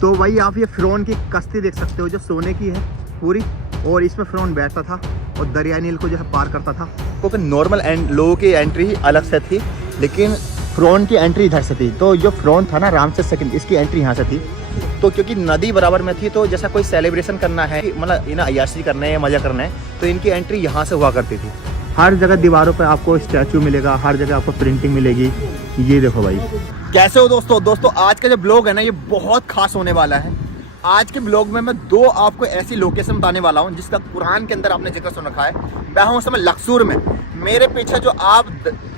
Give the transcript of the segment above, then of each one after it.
तो भाई आप ये फ़िरौन की कश्ती देख सकते हो जो सोने की है पूरी, और इसमें फ़िरौन बैठता था और दरियाई नील को जो है पार करता था। क्योंकि नॉर्मल लोगों की एंट्री ही अलग से थी, लेकिन फ़िरौन की एंट्री इधर से थी। तो जो फ़िरौन था ना, रामसेस सेकंड, इसकी एंट्री यहाँ से थी। तो क्योंकि नदी बराबर में थी, तो जैसा कोई सेलिब्रेशन करना है, मतलब इन्हें अय्याशी करना है, मज़ा करना है, तो इनकी एंट्री यहाँ से हुआ करती थी। हर जगह दीवारों पर आपको स्टैचू मिलेगा, हर जगह आपको प्रिंटिंग मिलेगी। ये देखो भाई। कैसे हो दोस्तों आज का जो ब्लॉग है ना, ये बहुत खास होने वाला है। आज के ब्लॉग में मैं दो आपको ऐसी लोकेशन बताने वाला हूँ जिसका कुरान के अंदर आपने जिक्र सुन रखा है। मैं हूँ उस समय लक्सूर में। मेरे पीछे जो आप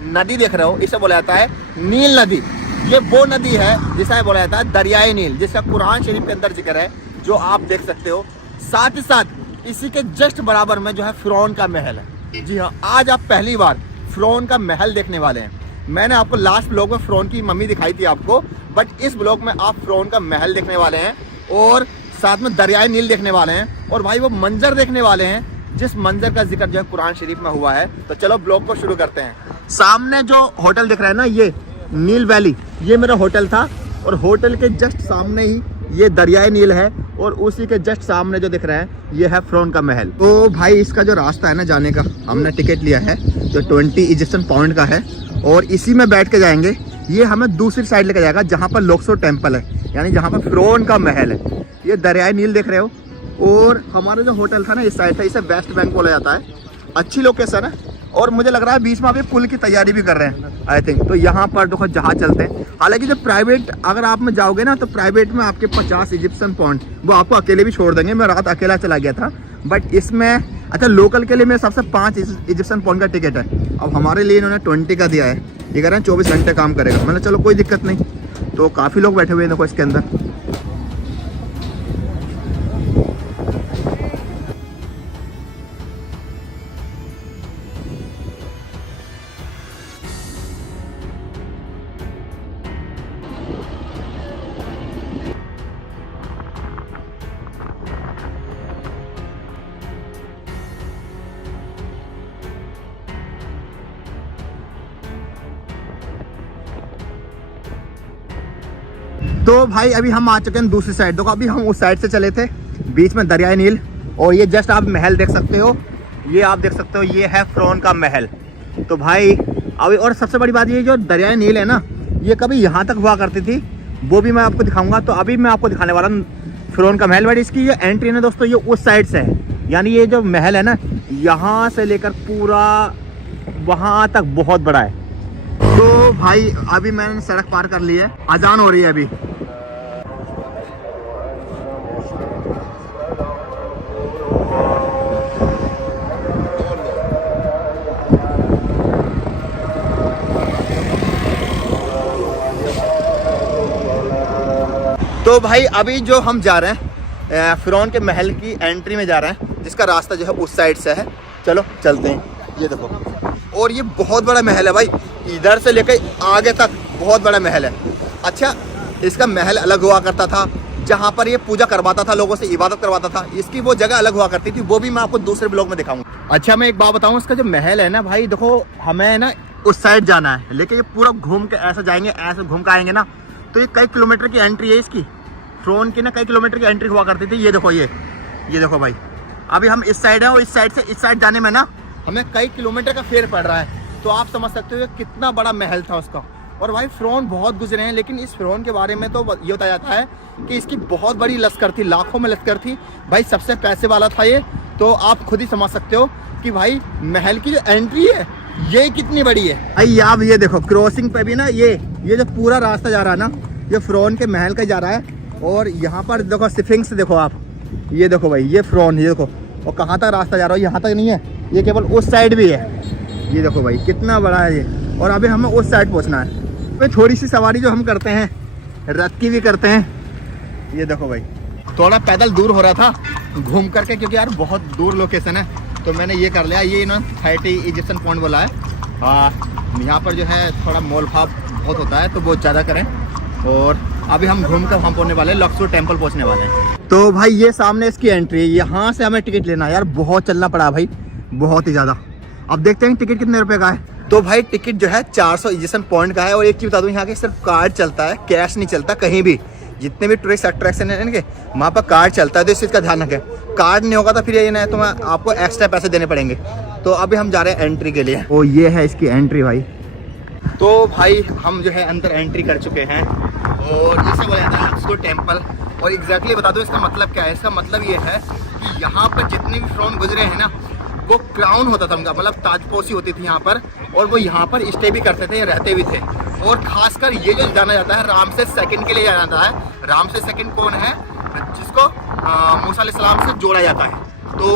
नदी देख रहे हो, इसे बोला जाता है नील नदी। ये वो नदी है जिसे बोला जाता है दरियाई नील, जिसका कुरान शरीफ के अंदर जिक्र है, जो आप देख सकते हो। साथ ही साथ इसी के जस्ट बराबर में जो है फ़िरौन का महल है। जी हाँ, आज आप पहली बार फ़िरौन का महल देखने वाले हैं। मैंने आपको लास्ट ब्लॉग में फ़िरौन की मम्मी दिखाई थी आपको, बट इस ब्लॉग में आप फ़िरौन का महल देखने वाले हैं और साथ में दरियाई नील देखने वाले हैं, और भाई वो मंजर देखने वाले हैं जिस मंजर का जिक्र जो है कुरान शरीफ में हुआ है। तो चलो ब्लॉग को शुरू करते हैं। सामने जो होटल दिख रहा है ना, ये नील वैली, ये मेरा होटल था, और होटल के जस्ट सामने ही ये दरियाई नील है, और उसी के जस्ट सामने जो दिख रहा है ये है फ़िरौन का महल। तो भाई इसका जो रास्ता है ना जाने का, हमने टिकट लिया है जो 20 इजिप्शियन पाउंड का है, और इसी में बैठ के जाएंगे। ये हमें दूसरी साइड लेकर जाएगा जहाँ पर लक्सोर टेम्पल है, यानी जहाँ पर फ़िरौन का महल है। ये दरियाई नील देख रहे हो, और हमारा जो होटल था ना इस साइड था, इसे वेस्ट बैंक बोला जाता है। अच्छी लोकेशन है, और मुझे लग रहा है बीच में अभी पुल की तैयारी भी कर रहे हैं आई थिंक। तो यहाँ पर देखो जहाज चलते हैं। हालांकि जब प्राइवेट अगर आप में जाओगे ना, तो प्राइवेट में आपके 50 इजिप्शियन पाउंड वो आपको अकेले भी छोड़ देंगे। मैं रात अकेला चला गया था, बट इसमें अच्छा लोकल के लिए मेरे हिसाब से 5 इजिप्शियन पाउंड का टिकट है। अब हमारे लिए इन्होंने 20 का दिया है। ये कह रहे हैं 24 घंटे काम करेगा। मतलब चलो कोई दिक्कत नहीं। तो काफ़ी लोग बैठे हुए हैं देखो इसके अंदर। तो भाई अभी हम आ चुके हैं दूसरी साइड। देखो अभी हम उस साइड से चले थे, बीच में दरियाई नील, और ये जस्ट आप महल देख सकते हो। ये आप देख सकते हो, ये है फ़िरौन का महल। तो भाई अभी, और सबसे बड़ी बात ये जो दरियाई नील है ना, ये कभी यहाँ तक हुआ करती थी, वो भी मैं आपको दिखाऊंगा। तो अभी मैं आपको दिखाने वाला हूँ फ़िरौन का महल। बट इसकी जो एंट्री है ना दोस्तों, ये उस साइड से है, यानी ये जो महल है ना, यहाँ से लेकर पूरा वहाँ तक बहुत बड़ा है। तो भाई अभी मैंने सड़क पार कर ली है, अजान हो रही है अभी। तो भाई अभी जो हम जा रहे हैं फ़िरौन के महल की एंट्री में जा रहे हैं, जिसका रास्ता जो है उस साइड से है। चलो चलते हैं। ये देखो, और ये बहुत बड़ा महल है भाई, इधर से लेकर आगे तक बहुत बड़ा महल है। अच्छा, इसका महल अलग हुआ करता था, जहाँ पर ये पूजा करवाता था, लोगों से इबादत करवाता था। इसकी वो जगह अलग हुआ करती थी, वो भी मैं आपको दूसरे ब्लॉग में दिखाऊंगा। अच्छा, मैं एक बात बताऊँ, इसका जो महल है ना भाई, देखो हमें ना उस साइड जाना है, लेकिन ये पूरा घूम के ऐसे जाएंगे, ऐसे घूम के आएंगे ना, तो ये कई किलोमीटर की एंट्री है इसकी। फ़िरौन की ना कई किलोमीटर की एंट्री हुआ करती थी। ये देखो, ये देखो भाई, अभी हम इस साइड है, और इस साइड से इस साइड जाने में ना हमें कई किलोमीटर का फेर पड़ रहा है। तो आप समझ सकते हो कितना बड़ा महल था उसका। और भाई फ़िरौन बहुत गुजरे हैं, लेकिन इस फ़िरौन के बारे में तो ये बताया जाता है कि इसकी बहुत बड़ी लश्कर थी, लाखों में लश्कर थी भाई, सबसे पैसे वाला था ये। तो आप खुद ही समझ सकते हो कि भाई महल की जो एंट्री है ये कितनी बड़ी है भाई। आप ये देखो, क्रॉसिंग पे भी ना ये जो पूरा रास्ता जा रहा है ना, ये फ़िरौन के महल का जा रहा है। और यहाँ पर देखो स्फिंक्स देखो आप, ये देखो भाई, ये फ़िरौन, ये देखो। और कहाँ तक रास्ता जा रहा है, यहाँ तक नहीं है, ये केवल उस साइड भी है। ये देखो भाई कितना बड़ा है ये, और अभी हमें उस साइड पहुँचना है। तो थोड़ी सी सवारी जो हम करते हैं, रथ की भी करते हैं। ये देखो भाई, थोड़ा पैदल दूर हो रहा था घूम करके, क्योंकि यार बहुत दूर लोकेशन है, तो मैंने ये कर लिया। ये इन्होंने 30 इजिप्शियन पाउंड बोला है। यहाँ पर जो है थोड़ा मोल भाव बहुत होता है, तो बहुत ज़्यादा करें। और अभी हम घूम कर हम पहुँचने वाले हैं, लक्सोर टेम्पल पहुँचने वाले हैं। तो भाई ये सामने इसकी एंट्री है, यहाँ से हमें टिकट लेना है। यार बहुत चलना पड़ा भाई, बहुत ही ज़्यादा। अब देखते हैं टिकट कितने रुपए का है। तो भाई टिकट जो है 400 इजिप्शियन पाउंड का है। और एक चीज़ बता दूँ, यहाँ के सिर्फ कार्ड चलता है, कैश नहीं चलता कहीं भी। जितने भी टूरिस्ट अट्रैक्शन है इनके, वहाँ पर कार्ड चलता है, तो इस चीज़ का ध्यान रखें। कार्ड नहीं होगा तो फिर ये ना तो आपको एक्स्ट्रा पैसे देने पड़ेंगे। तो अभी हम जा रहे हैं एंट्री के लिए। तो ये है इसकी एंट्री भाई। तो भाई हम जो है अंदर एंट्री कर चुके हैं और इसे बोला जाता है लक्सो टेम्पल। और एग्जैक्टली बता दो इसका मतलब क्या है। इसका मतलब ये है कि यहाँ पर जितने भी फ्रॉन गुजरे हैं ना, वो क्राउन होता था उनका, मतलब ताजपोशी होती थी यहाँ पर, और वो यहाँ पर स्टे भी करते थे या रहते भी थे। और खासकर ये जो जाना जाता है रामसेस सेकंड के लिए जाना जाता है। रामसेस सेकंड कौन है? जिसको मूसा अलैहिस्सलाम से जोड़ा जाता है। तो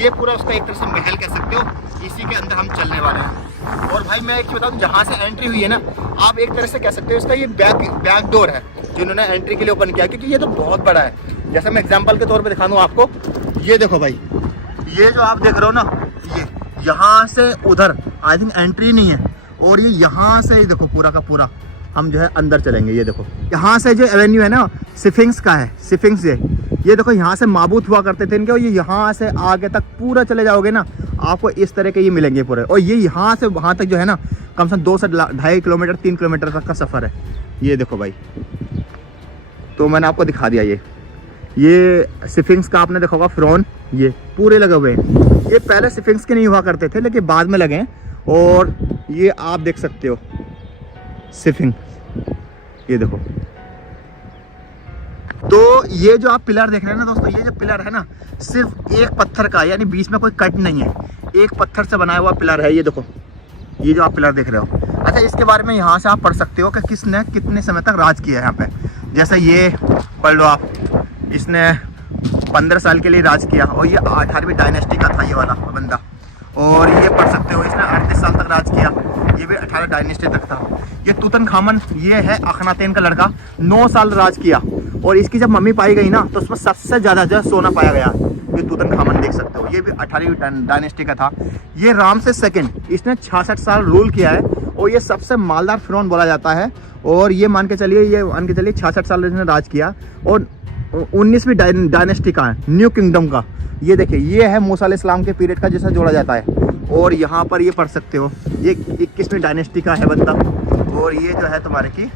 ये पूरा उसका एक तरह से महल कह सकते हो, इसी के अंदर हम चलने वाले हैं। और भाई मैं एक चीज़ बता दूँ, जहाँ से एंट्री हुई है ना, आप एक तरह से कह सकते हो इसका ये बैक डोर है जिन्होंने एंट्री के लिए ओपन किया, क्योंकि ये तो बहुत बड़ा है। जैसे मैं एग्जाम्पल के तौर पर दिखा दूँ आपको, ये देखो भाई, ये जो आप देख रहे हो ना, ये यहाँ से उधर आई थिंक एंट्री नहीं है, और ये यहाँ से ही देखो पूरा का पूरा हम जो है अंदर चलेंगे। ये देखो यहाँ से जो एवेन्यू है ना, स्फिंक्स का है, स्फिंक्स ये देखो यहाँ से माबूत हुआ करते थे इनके। और ये यहाँ से आगे तक पूरा चले जाओगे ना, आपको इस तरह के ये मिलेंगे पूरे। और ये यहाँ से वहाँ तक जो है ना, कम से कम 2 से 2.5 किलोमीटर 3 किलोमीटर तक का सफ़र है। ये देखो भाई, तो मैंने आपको दिखा दिया। ये स्फिंक्स का आपने देखा होगा फ्रॉन, ये पूरे लगे हुए हैं। ये पहले स्फिंक्स के नहीं हुआ करते थे, लेकिन बाद में लगे हैं। और ये आप देख सकते हो स्फिंक्स, ये देखो। तो ये जो आप पिलर देख रहे हैं ना दोस्तों, ये जो पिलर है ना, सिर्फ एक पत्थर का, यानी बीच में कोई कट नहीं है, एक पत्थर से बनाया हुआ पिलर है। ये देखो, ये जो आप पिलर देख रहे हो। अच्छा, इसके बारे में यहाँ से आप पढ़ सकते हो कि किसने कितने समय तक राज किया है यहाँ पे। जैसे ये पढ़ लो आप, इसने 15 साल के लिए राज किया, और ये 18वीं डायनेस्टी का था ये वाला बंदा। और ये पढ़ सकते हो, इसने 38 साल तक राज किया, ये भी 18 डायनेस्टी तक था। ये तूतनखामन, ये है अखनातेन का लड़का, 9 साल राज किया। और इसकी जब मम्मी पाई गई ना, तो उसमें सबसे ज़्यादा जो सोना पाया गया। ये तूतनखामन देख सकते हो, ये भी 18वीं डायनेस्टी का था। ये रामसेस सेकंड, इसने 66 साल रूल किया है, और ये सबसे मालदार फिरौन बोला जाता है। और ये मान के चलिए 66 साल इसने राज किया। और 19वीं डायनेस्टी का है, न्यू किंगडम का। ये देखिए, ये है मूसा अलैहिस्सलाम के पीरियड का, जैसा जोड़ा जाता है। और यहाँ पर ये पढ़ सकते हो, ये 21वीं डायनेस्टी का है बंदा। और ये जो है तुम्हारे की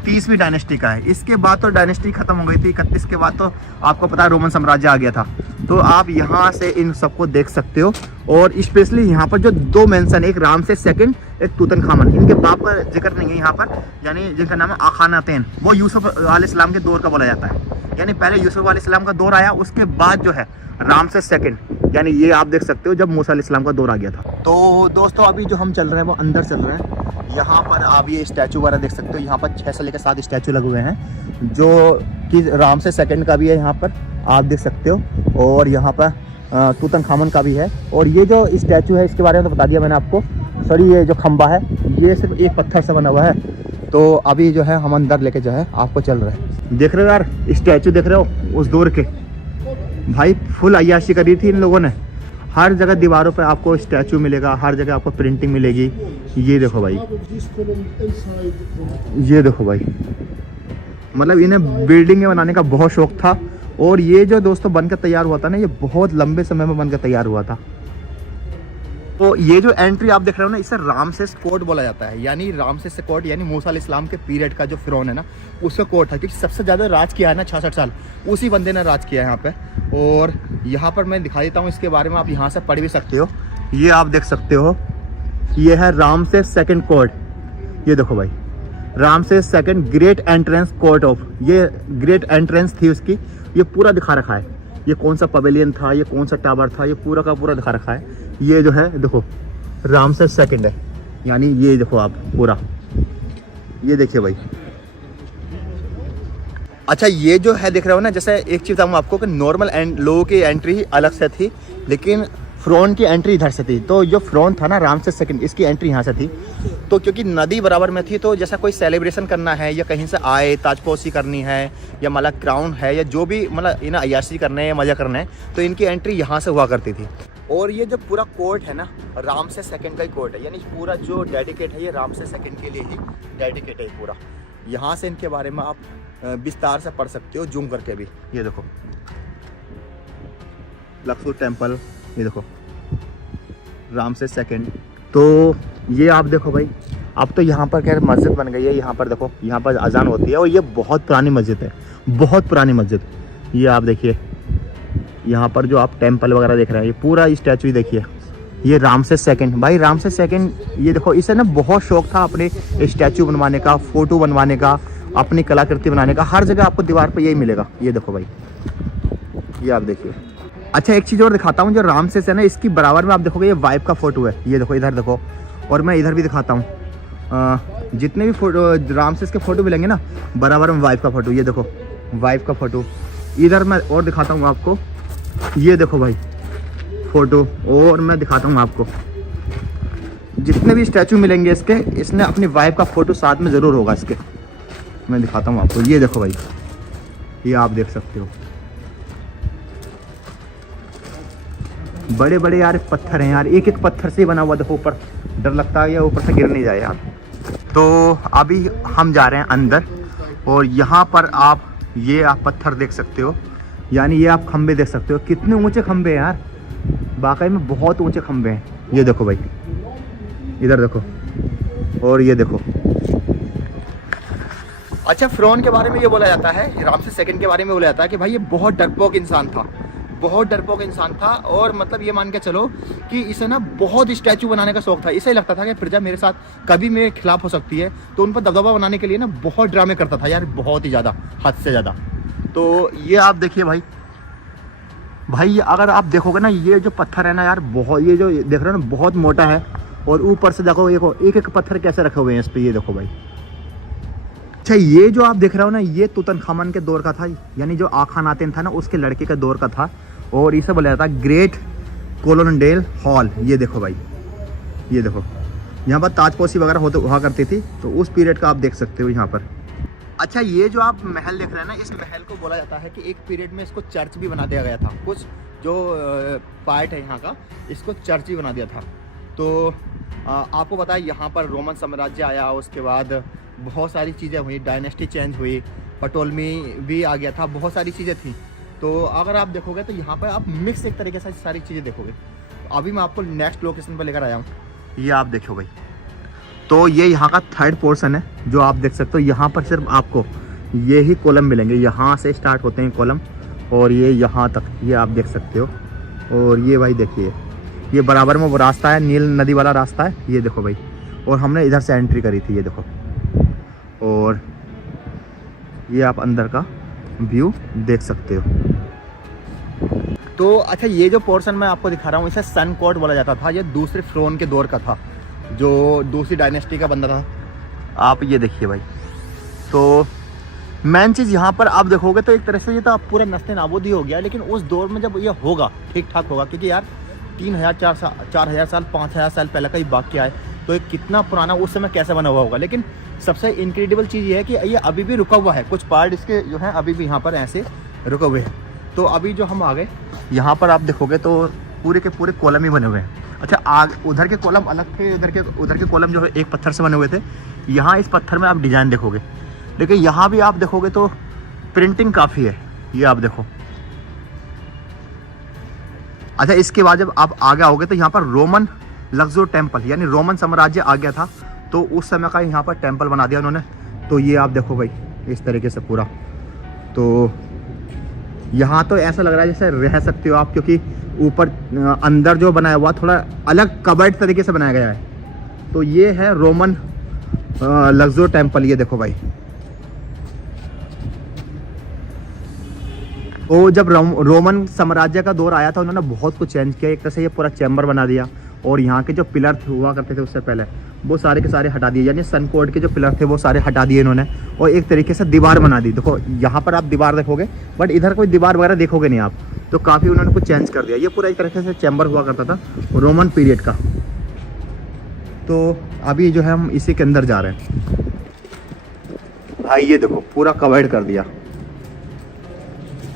30वीं डायनेस्टी का है। इसके बाद तो डायनेस्टी खत्म हो गई थी, 31 के बाद तो आपको पता है रोमन साम्राज्य आ गया था। तो आप यहाँ से इन सबको देख सकते हो। और स्पेशली यहाँ पर जो 2 मेंशन, एक रामसेस सेकंड, एक तूतनखामन, इनके बाप का जिक्र नहीं है यहाँ पर, यानी जिनका नाम है अखानातेन। वो यूसुफ अलैहिस्सलाम के दौर का बोला जाता है, यानी पहले यूसुफ अलैहिस्सलाम का दौर आया, उसके बाद जो है रामसेस सेकंड, यानी ये आप देख सकते हो जब मूसा अलैहिस्सलाम का दौर आ गया था। तो दोस्तों अभी जो हम चल रहे हैं वो अंदर चल रहे हैं। यहाँ पर आप ये स्टैचू वगैरह देख सकते हो, यहाँ पर 6 से लेकर 7 स्टैचू लगे हुए हैं, जो कि रामसेस सेकंड का भी है यहाँ पर, आप देख सकते हो। और यहाँ पर तूतनखामन का भी है। और ये जो स्टैचू है, इसके बारे में तो बता दिया मैंने आपको। सॉरी, ये जो खंबा है, ये सिर्फ एक पत्थर से बना हुआ है। तो अभी जो है हम अंदर लेके जो है आपको चल रहे हैं। देख रहे हो यार, स्टैचू देख रहे हो उस दौर के, भाई फुल अय्याशी करी थी इन लोगों ने। हर जगह दीवारों पे आपको स्टैचू मिलेगा, हर जगह आपको प्रिंटिंग मिलेगी। ये देखो भाई, ये देखो भाई, मतलब इन्हें बिल्डिंगें बनाने का बहुत शौक था। और ये जो दोस्तों बनकर तैयार हुआ था ना, ये बहुत लंबे समय में बनकर तैयार हुआ था। तो ये जो एंट्री आप देख रहे हो ना, इसे रामसेस कोर्ट बोला जाता है। यानी रामसेस कोर्ट यानी मूसा अलैहिस्सलाम के पीरियड का जो फिरौन है ना, उसका कोर्ट है, क्योंकि सबसे ज़्यादा राज किया है ना 66 साल, उसी बंदे ने राज किया है यहाँ पे। और यहाँ पर मैं दिखा देता हूँ इसके बारे में, आप यहाँ से पढ़ भी सकते हो। ये आप देख सकते हो, ये है रामसेस सेकंड कोर्ट। ये देखो भाई, Ramesses second great entrance court of, ये ग्रेट एंट्रेंस थी उसकी, ये पूरा दिखा रखा है। ये कौन सा पवेलियन था, ये कौन सा टावर था, ये पूरा का पूरा दिखा रखा है। ये जो है देखो रामसेस सेकंड है, यानी ये देखो आप पूरा, ये देखिए भाई। अच्छा, ये जो है देख रहे हो ना, जैसे एक चीज़ बताऊँ आपको कि नॉर्मल लोगों की एंट्री ही अलग से थी, लेकिन फ्रॉन की एंट्री इधर से थी। तो जो फ्रॉन था ना रामसेस सेकंड, इसकी एंट्री यहाँ से थी। तो क्योंकि नदी बराबर में थी, तो जैसा कोई सेलिब्रेशन करना है या कहीं से आए ताजपोशी करनी है या मतलब क्राउन है या जो भी मतलब इन्हें अय्याशी करने है, मज़ा करना है, तो इनकी एंट्री यहाँ से हुआ करती थी। और ये जो पूरा कोर्ट है ना, रामसेस सेकंड का ही कोर्ट है, यानी पूरा जो डेडिकेट है ये रामसेस सेकंड के लिए ही डेडिकेट है पूरा। यहाँ से इनके बारे में आप विस्तार से पढ़ सकते हो, जूम करके भी। ये देखो लक्सो टेम्पल, ये देखो रामसेस सेकंड। तो ये आप देखो भाई, अब तो यहाँ पर खैर मस्जिद बन गई है। यहाँ पर देखो, यहाँ पर अजान होती है और ये बहुत पुरानी मस्जिद है, बहुत पुरानी मस्जिद। ये आप देखिए, यहाँ पर जो आप टेम्पल वगैरह देख रहे हैं, ये पूरा स्टैचू देखिए, ये रामसेस सेकंड। भाई रामसेस सेकंड, ये देखो, इसे ना बहुत शौक था अपने स्टैचू बनवाने का, फोटो बनवाने का, अपनी कलाकृति बनाने का। हर जगह आपको दीवार पे यही मिलेगा। ये देखो भाई, ये आप देखिए। अच्छा एक चीज़ और दिखाता हूँ, जो रामसेस है ना, इसकी बराबर में आप देखोगे ये वाइफ का फोटो है। ये देखो, इधर देखो, और मैं इधर भी दिखाता हूँ। जितने भी फोटो रामसेस के फोटो मिलेंगे ना, बराबर में वाइफ का फोटो। ये देखो वाइफ का फोटो। इधर मैं और दिखाता हूँ आपको, ये देखो भाई फोटो। और मैं दिखाता हूँ आपको, जितने भी स्टैचू मिलेंगे इसके, इसने अपनी वाइफ का फोटो साथ में ज़रूर होगा इसके। मैं दिखाता हूँ आपको, ये देखो भाई, ये आप देख सकते हो। बड़े बड़े यार पत्थर हैं यार, एक एक पत्थर से बना हुआ। देखो ऊपर, डर लगता है या ऊपर से गिर नहीं जाए यार। तो अभी हम जा रहे हैं अंदर, और यहाँ पर आप ये आप पत्थर देख सकते हो, यानी ये आप खंबे देख सकते हो। कितने ऊंचे खंबे हैं यार, वाकई में बहुत ऊंचे खंबे हैं। ये देखो भाई, इधर देखो, और ये देखो। अच्छा फ़िरौन के बारे में ये बोला जाता है, रामसेस सेकंड के बारे में बोला जाता है कि भाई ये बहुत डरपोक इंसान था, बहुत डरपोक इंसान था। और मतलब ये मान के चलो कि इसे ना बहुत स्टैचू बनाने का शौक था। इसे लगता था कि प्रजा मेरे साथ कभी मेरे खिलाफ हो सकती है, तो उन पर दबदबा बनाने के लिए ना बहुत ड्रामे करता था यार, बहुत ही ज़्यादा, हद से ज़्यादा। तो ये आप देखिए भाई, भाई अगर आप देखोगे ना, ये जो पत्थर है ना यार, बहुत, ये जो देख रहे हो ना, बहुत मोटा है। और ऊपर से देखो, एक एक पत्थर कैसे रखे हुए हैं इस पर, ये देखो भाई। अच्छा ये जो आप देख रहे हो ना, ये तुतनखामन के दौर का था, यानी जो आखानातेन था ना, उसके लड़के के दौर का था। और इसे बोला जाता है ग्रेट कोलोनडेल हॉल। ये देखो भाई, ये देखो, यहाँ पर ताजपोशी वगैरह हुआ करती थी, तो उस पीरियड का आप देख सकते हो यहाँ पर। अच्छा ये जो आप महल देख रहे हैं ना, इस महल को बोला जाता है कि एक पीरियड में इसको चर्च भी बना दिया गया था। कुछ जो पार्ट है यहाँ का, इसको चर्च भी बना दिया था। तो आपको पता है यहाँ पर रोमन साम्राज्य आया, उसके बाद बहुत सारी चीज़ें हुई, डायनेस्टी चेंज हुई, पटोलमी भी आ गया था, बहुत सारी चीज़ें थी। तो अगर आप देखोगे तो यहाँ पर आप मिक्स एक तरीके से सारी चीज़ें देखोगे। अभी मैं आपको नेक्स्ट लोकेशन पर लेकर आया हूँ, ये आप देखो भाई। तो ये यहाँ का थर्ड पोर्शन है, जो आप देख सकते हो। यहाँ पर सिर्फ आपको ये ही कॉलम मिलेंगे, यहाँ से स्टार्ट होते हैं कॉलम, और ये यहाँ तक, ये आप देख सकते हो। और ये भाई देखिए, ये बराबर में वो रास्ता है, नील नदी वाला रास्ता है, ये देखो भाई। और हमने इधर से एंट्री करी थी, ये देखो। और ये आप अंदर का व्यू देख सकते हो। तो अच्छा ये जो पोर्शन मैं आपको दिखा रहा हूँ, इसे सन कोर्ट बोला जाता था। ये दूसरे फ़िरौन के दौर का था, जो दूसरी डायनेस्टी का बंदा था। आप ये देखिए भाई। तो मेन चीज़ यहाँ पर आप देखोगे तो एक तरह से ये तो आप पूरा नस्ते नाबूद ही हो गया, लेकिन उस दौर में जब ये होगा, ठीक ठाक होगा, क्योंकि यार 3000 4000 साल 5000 साल पहले का ही वाक़या है, तो ये कितना पुराना उस समय कैसे बना हुआ होगा। लेकिन सबसे इनक्रेडिबल चीज़ ये है कि ये अभी भी रुका हुआ है, कुछ पार्ट इसके जो हैं अभी भी यहाँ पर ऐसे रुके हुए हैं। तो अभी जो हम आ गए यहाँ पर आप देखोगे तो पूरे के पूरे कॉलम ही बने हुए हैं। अच्छा उधर के कॉलम अलग थे, उधर के कॉलम जो है एक पत्थर से बने हुए थे। यहाँ इस पत्थर में आप डिज़ाइन देखोगे, लेकिन यहाँ भी आप देखोगे तो प्रिंटिंग काफ़ी है, ये आप देखो। अच्छा इसके बाद जब आप आगे आओगे तो यहाँ पर रोमन लग्जर टेम्पल, यानी रोमन साम्राज्य आ गया था, तो उस समय का यहाँ पर टेम्पल बना दिया उन्होंने। तो ये आप देखो भाई इस तरीके से पूरा। तो यहाँ तो ऐसा लग रहा है जैसे रह सकते हो आप, क्योंकि ऊपर अंदर जो बनाया हुआ थोड़ा अलग कबर्ड तरीके से बनाया गया है। तो ये है रोमन लग्जर टेम्पल, ये देखो भाई। तो जब रोमन साम्राज्य का दौर आया था, उन्होंने बहुत कुछ चेंज किया। एक तरह से ये पूरा चैम्बर बना दिया, और यहाँ के जो पिलर हुआ करते थे उससे पहले, वो सारे के सारे हटा दिए, यानी सन कोड के जो पिलर थे वो सारे हटा दिए इन्होंने, और एक तरीके से दीवार बना दी। देखो यहाँ पर आप दीवार देखोगे, बट इधर कोई दीवार वगैरह देखोगे नहीं आप। तो काफ़ी उन्होंने कुछ चेंज कर दिया। ये पूरा एक तरीके से चैम्बर हुआ करता था रोमन पीरियड का। तो अभी जो है हम इसी के अंदर जा रहे हैं भाई। ये देखो पूरा कवर्ड कर दिया।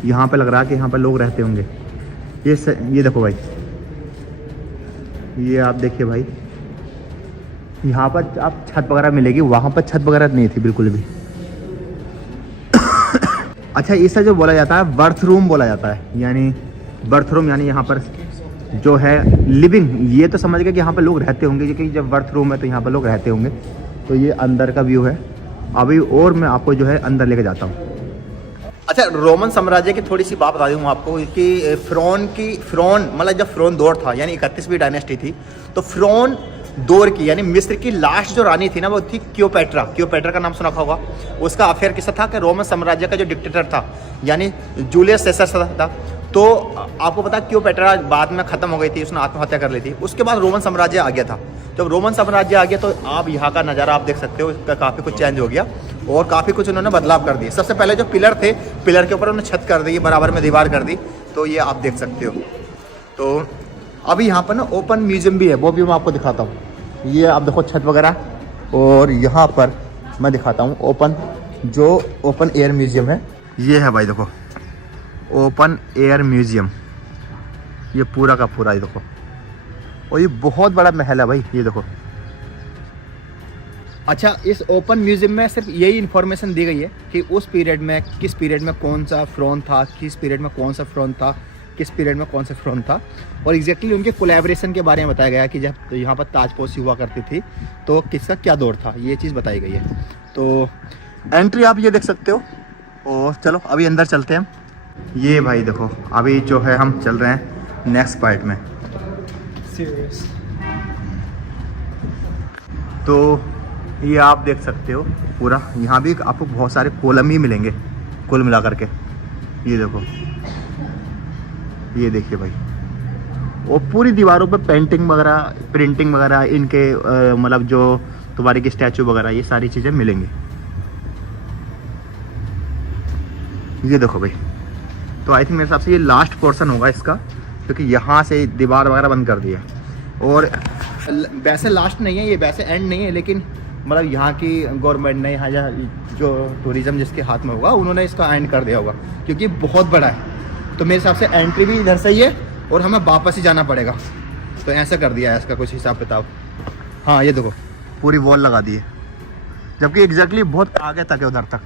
यहाँ पे लग रहा है कि यहाँ पर लोग रहते होंगे। ये देखो भाई, ये आप देखिए भाई, यहाँ पर आप छत वगैरह मिलेगी, वहाँ पर छत वगैरह नहीं थी बिल्कुल भी। अच्छा इसे जो बोला जाता है बर्थ रूम बोला जाता है, यानी बर्थ रूम यानी यहाँ पर जो है लिविंग, ये तो समझ गए कि यहाँ पर लोग रहते होंगे, क्योंकि जब बर्थ रूम है तो यहाँ पर लोग रहते होंगे। तो ये अंदर का व्यू है अभी, और मैं आपको जो है अंदर लेके जाता हूँ। अच्छा, रोमन साम्राज्य की थोड़ी सी बात बता दूँ आपको कि फ़िरौन मतलब जब फ़िरौन दौर था यानी 31वीं डायनेस्टी थी, तो फ़िरौन दौर की यानी मिस्र की लास्ट जो रानी थी ना वो थी क्लियोपेट्रा का नाम सुना होगा। उसका अफेयर किस्सा था कि रोमन साम्राज्य का जो डिक्टेटर था यानी जूलियस सीसर था, तो आपको पता है क्लियोपेट्रा बाद में ख़त्म हो गई थी, उसने आत्महत्या कर ली थी। उसके बाद रोमन साम्राज्य आ गया था। जब रोमन साम्राज्य आ गया तो आप यहाँ का नज़ारा आप देख सकते हो, इसका काफ़ी कुछ चेंज हो गया और काफ़ी कुछ उन्होंने बदलाव कर दिए। सबसे पहले जो पिलर थे, पिलर के ऊपर उन्होंने छत कर दी, बराबर में दीवार कर दी, तो ये आप देख सकते हो। तो अभी यहाँ पर ना ओपन म्यूजियम भी है, वो भी मैं आपको दिखाता हूँ। ये आप देखो छत वगैरह, और यहाँ पर मैं दिखाता हूँ ओपन एयर म्यूजियम है। ये है भाई देखो ओपन एयर म्यूजियम, ये पूरा का पूरा, ये देखो, और ये बहुत बड़ा महल है भाई, ये देखो। अच्छा, इस ओपन म्यूजियम में सिर्फ यही इन्फॉर्मेशन दी गई है कि उस पीरियड में किस पीरियड में कौन सा फ़िरौन था, किस पीरियड में कौन सा फ़िरौन था, किस पीरियड में कौन सा फ़िरौन था, और एग्जैक्टली उनके कोलैबोरेशन के बारे में बताया गया कि जब यहाँ पर ताजपोशी हुआ करती थी तो किसका क्या दौर था, ये चीज़ बताई गई है। तो एंट्री आप ये देख सकते हो, और चलो अभी अंदर चलते हैं। ये भाई देखो अभी जो है हम चल रहे हैं नेक्स्ट पार्ट में। तो ये आप देख सकते हो पूरा, यहाँ भी आपको बहुत सारे कॉलम ही मिलेंगे कुल मिला करके। ये देखो, ये देखिए भाई, वो पूरी दीवारों पे पेंटिंग वगैरह, प्रिंटिंग वगैरह, इनके मतलब जो तुम्हारे की स्टैचू वगैरह, ये सारी चीज़ें मिलेंगी। ये देखो भाई, तो आई थिंक मेरे हिसाब से ये लास्ट पोर्शन होगा इसका, क्योंकि यहाँ से दीवार वगैरह बंद कर दिया। और वैसे लास्ट नहीं है ये, वैसे एंड नहीं है, लेकिन मतलब यहाँ की गवर्नमेंट ने, यहाँ जो टूरिज़्म जिसके हाथ में होगा उन्होंने इसका एंड कर दिया होगा, क्योंकि बहुत बड़ा है। तो मेरे हिसाब से एंट्री भी इधर से ही है और हमें वापस ही जाना पड़ेगा, तो ऐसा कर दिया है इसका कुछ हिसाब किताब। हाँ ये देखो पूरी वॉल लगा दी है, जबकि एग्जैक्टली बहुत आगे तक है उधर तक।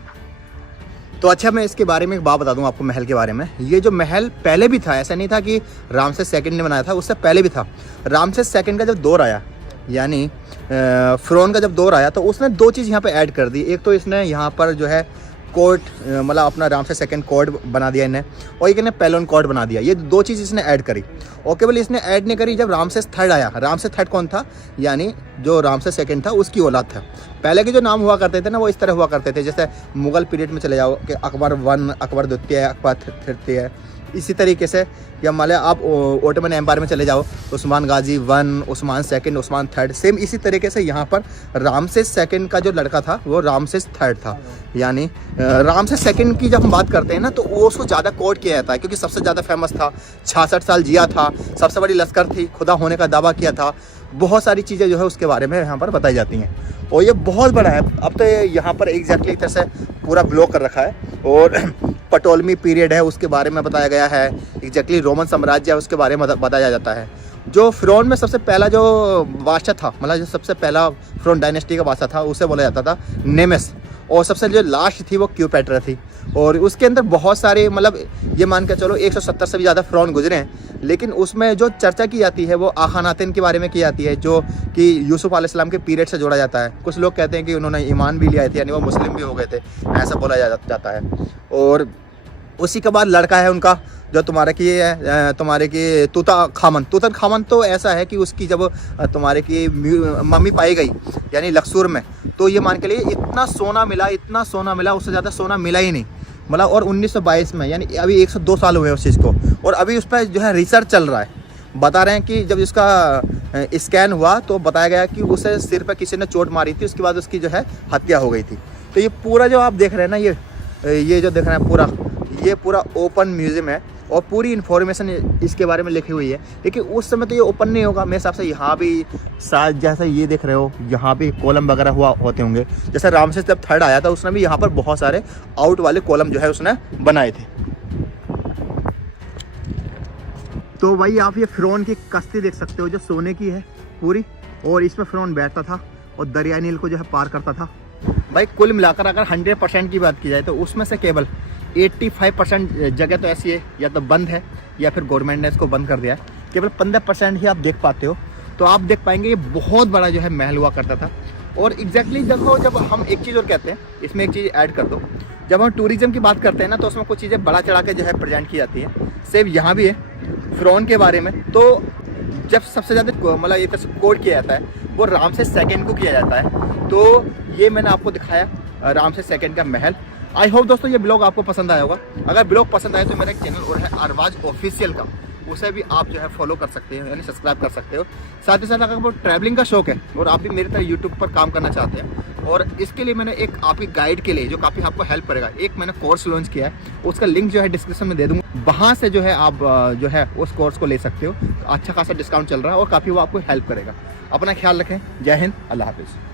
तो अच्छा, मैं इसके बारे में एक बात बता दूं आपको महल के बारे में। ये जो महल पहले भी था, ऐसा नहीं था कि रामसेस सेकंड ने बनाया था, उससे पहले भी था। रामसेस सेकंड का जब दौर आया, यानी फ़िरौन का जब दौर आया, तो उसने दो चीज़ यहाँ पे ऐड कर दी। एक तो इसने यहाँ पर जो है कोर्ट, मतलब अपना रामसेस सेकंड कोर्ट बना दिया इन्हें, और एक इन्हें पेलोन कोर्ट बना दिया। ये दो चीज़ इसने ऐड करी। और केवल इसने ऐड नहीं करी, जब रामसेस थर्ड आया, रामसेस थर्ड कौन था, यानी जो रामसेस सेकंड था उसकी औलाद था। पहले के जो नाम हुआ करते थे ना, वो इस तरह हुआ करते थे, जैसे मुगल पीरियड में चले जाओ कि अकबर वन, अकबर द्वितीय, अकबर तृतीय, इसी तरीके से। या मान लिया आप ओटोमन एम्पायर में चले जाओ, Osman Ghazi one, Osman second, Osman third, same इसी तरीके से यहाँ पर रामसेस सेकंड का जो लड़का था वो रामसेस थर्ड था। यानी रामसेस सेकंड की जब हम बात करते हैं ना, तो वो उसको ज़्यादा कोट किया जाता है, क्योंकि सबसे ज़्यादा फेमस था, 66 साल जिया था, सबसे बड़ी लश्कर थी, खुदा होने का दावा किया था, बहुत सारी चीज़ें जो है उसके बारे में यहाँ पर बताई जाती हैं। और ये बहुत बड़ा है। अब तो यहाँ पर एग्जैक्टली एक तरह से पूरा ब्लॉक कर रखा है, और पटोलमी पीरियड है उसके बारे में बताया गया है, एग्जैक्टली रोमन साम्राज्य है उसके बारे में बताया जाता है। जो फ़िरौन में सबसे पहला जो बादशाह था, मतलब जो सबसे पहला फ़िरौन डायनेस्टी का बादशाह था, उसे बोला जाता था नेमेस, और सबसे जो लास्ट थी वो क्लियोपेट्रा थी। और उसके अंदर बहुत सारे, मतलब ये मान के चलो 170 से भी ज़्यादा फ़िरौन गुजरे हैं, लेकिन उसमें जो चर्चा की जाती है वो आखानातिन के बारे में की जाती है, जो कि यूसुफ अलैहिस्सलाम के पीरियड से जोड़ा जाता है। कुछ लोग कहते हैं कि उन्होंने ईमान भी लिया थे, यानी वो मुस्लिम भी हो गए थे, ऐसा बोला जाता है। और उसी के बाद लड़का है उनका, जो तुम्हारे की तूतनखामन तो ऐसा है कि उसकी जब तुम्हारे की मम्मी पाई गई यानी लक्सूर में, तो ये मान के लिए इतना सोना मिला, उससे ज़्यादा सोना मिला ही नहीं, मतलब। और 1922 में, यानी अभी 102 साल हुए उस चीज़ को, और अभी उस पर जो है रिसर्च चल रहा है। बता रहे हैं कि जब इसका स्कैन हुआ तो बताया गया कि उसे सिर पर किसी ने चोट मारी थी, उसके बाद उसकी जो है हत्या हो गई थी। तो ये पूरा जो आप देख रहे हैं ना, ये जो देख रहे हैं ये पूरा ओपन म्यूजियम है, और पूरी इन्फॉर्मेशन इसके बारे में लिखी हुई है। लेकिन उस समय तो ये ओपन नहीं होगा मेरे हिसाब से। यहाँ भी जैसा ये देख रहे हो, यहाँ भी कॉलम वगैरह होते होंगे। जैसे रामसेस जब थर्ड आया था, उसने भी यहाँ पर बहुत सारे आउट वाले कॉलम जो है उसने बनाए थे। तो भाई आप ये फ़िरौन की कश्ती देख सकते हो, जो सोने की है पूरी, और इसमें फ़िरौन बैठता था और दरिया नील को जो है पार करता था। भाई कुल मिलाकर अगर 100% की बात की जाए, तो उसमें से केवल 85% जगह तो ऐसी है, या तो बंद है या फिर गवर्नमेंट ने इसको बंद कर दिया है। केवल 15% ही आप देख पाते हो। तो आप देख पाएंगे ये बहुत बड़ा जो है महल हुआ करता था। और एग्जैक्टली देखो, जब हम एक चीज़ और कहते हैं, इसमें एक चीज़ ऐड कर दो, जब हम टूरिज्म की बात करते हैं ना तो उसमें कुछ चीज़ें बड़ा चढ़ा के जो है प्रेजेंट की जाती है। सेम यहाँ भी है फ़िरौन के बारे में। तो जब सबसे ज़्यादा मतलब ये कोट किया जाता है वो रामसेस सेकंड को किया जाता है। तो ये मैंने आपको दिखाया रामसेस सेकंड का महल। आई होप दोस्तों ये ब्लॉग आपको पसंद आया होगा। अगर ब्लॉग पसंद आए तो मेरा एक चैनल और है अरबाज ऑफिशियल का, उसे भी आप जो है फॉलो कर सकते हो, यानी सब्सक्राइब कर सकते हो। साथ ही साथ अगर वो ट्रैवलिंग का शौक है और आप भी मेरी तरह यूट्यूब पर काम करना चाहते हैं, और इसके लिए मैंने एक आपकी गाइड के लिए जो काफ़ी आपको हेल्प करेगा, एक मैंने कोर्स लॉन्च किया है, उसका लिंक जो है डिस्क्रिप्शन में दे दूँगा। वहाँ से जो है आप जो है उस कोर्स को ले सकते हो। अच्छा खासा डिस्काउंट चल रहा है और काफ़ी वो आपको हेल्प करेगा। अपना ख्याल रखें। जय हिंद, अल्लाह हाफिज़।